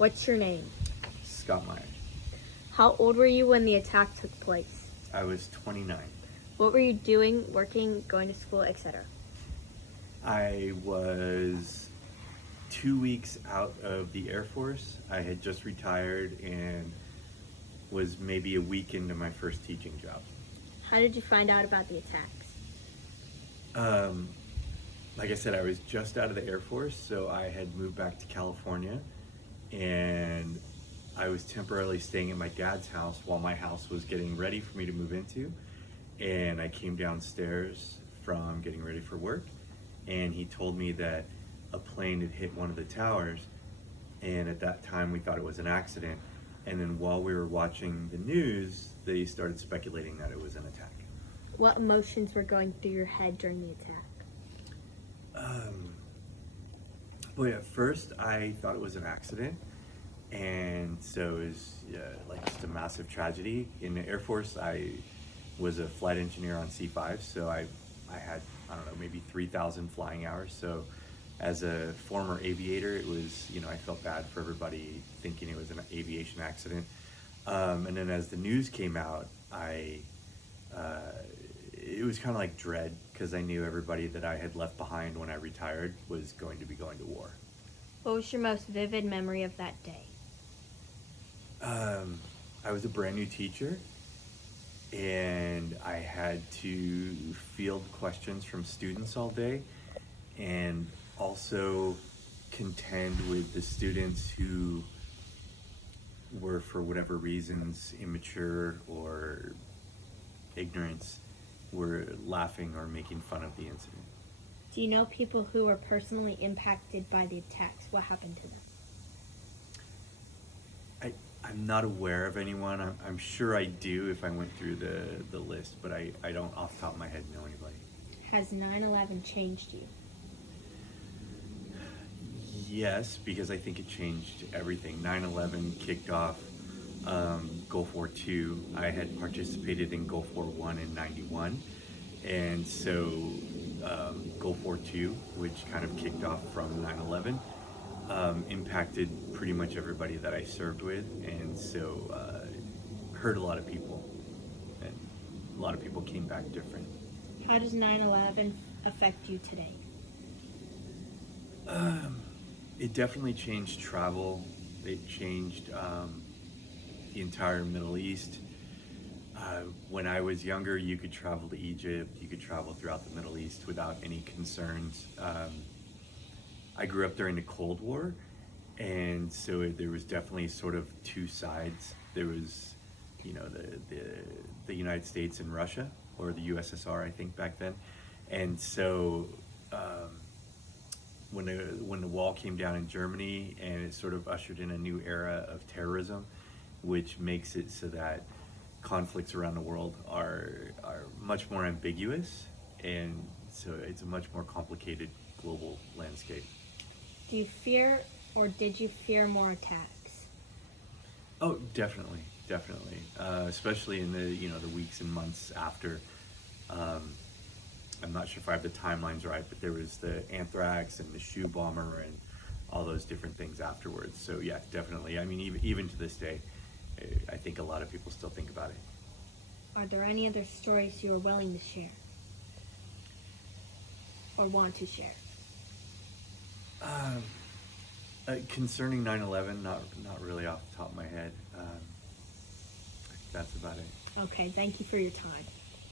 What's your name? Scott Myers. How old were you when the attack took place? I was 29. What were you doing, working, going to school, etc.? I was 2 weeks out of the Air Force. I had just retired and was maybe a week into my first teaching job. How did you find out about the attacks? Like I said, I was just out of the Air Force, so I had moved back to California, and I was temporarily staying at my dad's house while my house was getting ready for me to move into. And I came downstairs from getting ready for work, and he told me that a plane had hit one of the towers, and at that time we thought it was an accident. And then while we were watching the news, they started speculating that it was an attack. What emotions were going through your head during the attack? Boy, at first I thought it was an accident, and so it was like just a massive tragedy. In the Air Force, I was a flight engineer on C5, so I had, I don't know, maybe 3,000 flying hours. So as a former aviator, it was, I felt bad for everybody thinking it was an aviation accident. And then as the news came out, it was kind of like dread, because I knew everybody that I had left behind when I retired was going to be going to war. What was your most vivid memory of that day? I was a brand new teacher, and I had to field questions from students all day, and also contend with the students who were, for whatever reasons, immature or ignorance, were laughing or making fun of the incident. Do you know people who were personally impacted by the attacks? What happened to them? I'm not aware of anyone. I'm sure I do if I went through the list, but I don't off the top of my head know anybody. Has 9/11 changed you? Yes, because I think it changed everything. 9/11 kicked off Gulf War II. I had participated in Gulf War I in 91, and so Gulf War II, which kind of kicked off from 9/11, impacted pretty much everybody that I served with, and so hurt a lot of people, and a lot of people came back different. How does 9/11 affect you today? It definitely changed travel. It changed the entire Middle East. When I was younger, you could travel to Egypt, you could travel throughout the Middle East without any concerns. I grew up during the Cold War, and so there was definitely sort of two sides. There was, the United States and Russia, or the USSR, I think, back then. And so when the wall came down in Germany, and it sort of ushered in a new era of terrorism, which makes it so that conflicts around the world are much more ambiguous, and so it's a much more complicated global landscape. Do you fear, or did you fear, more attacks? Oh, definitely. Especially in the weeks and months after. I'm not sure if I have the timelines right, but there was the anthrax and the shoe bomber and all those different things afterwards. So yeah, definitely. I mean, even to this day, I think a lot of people still think about it. Are there any other stories you are willing to share or want to share? Concerning 9/11, not really off the top of my head. That's about it. Okay, thank you for your time.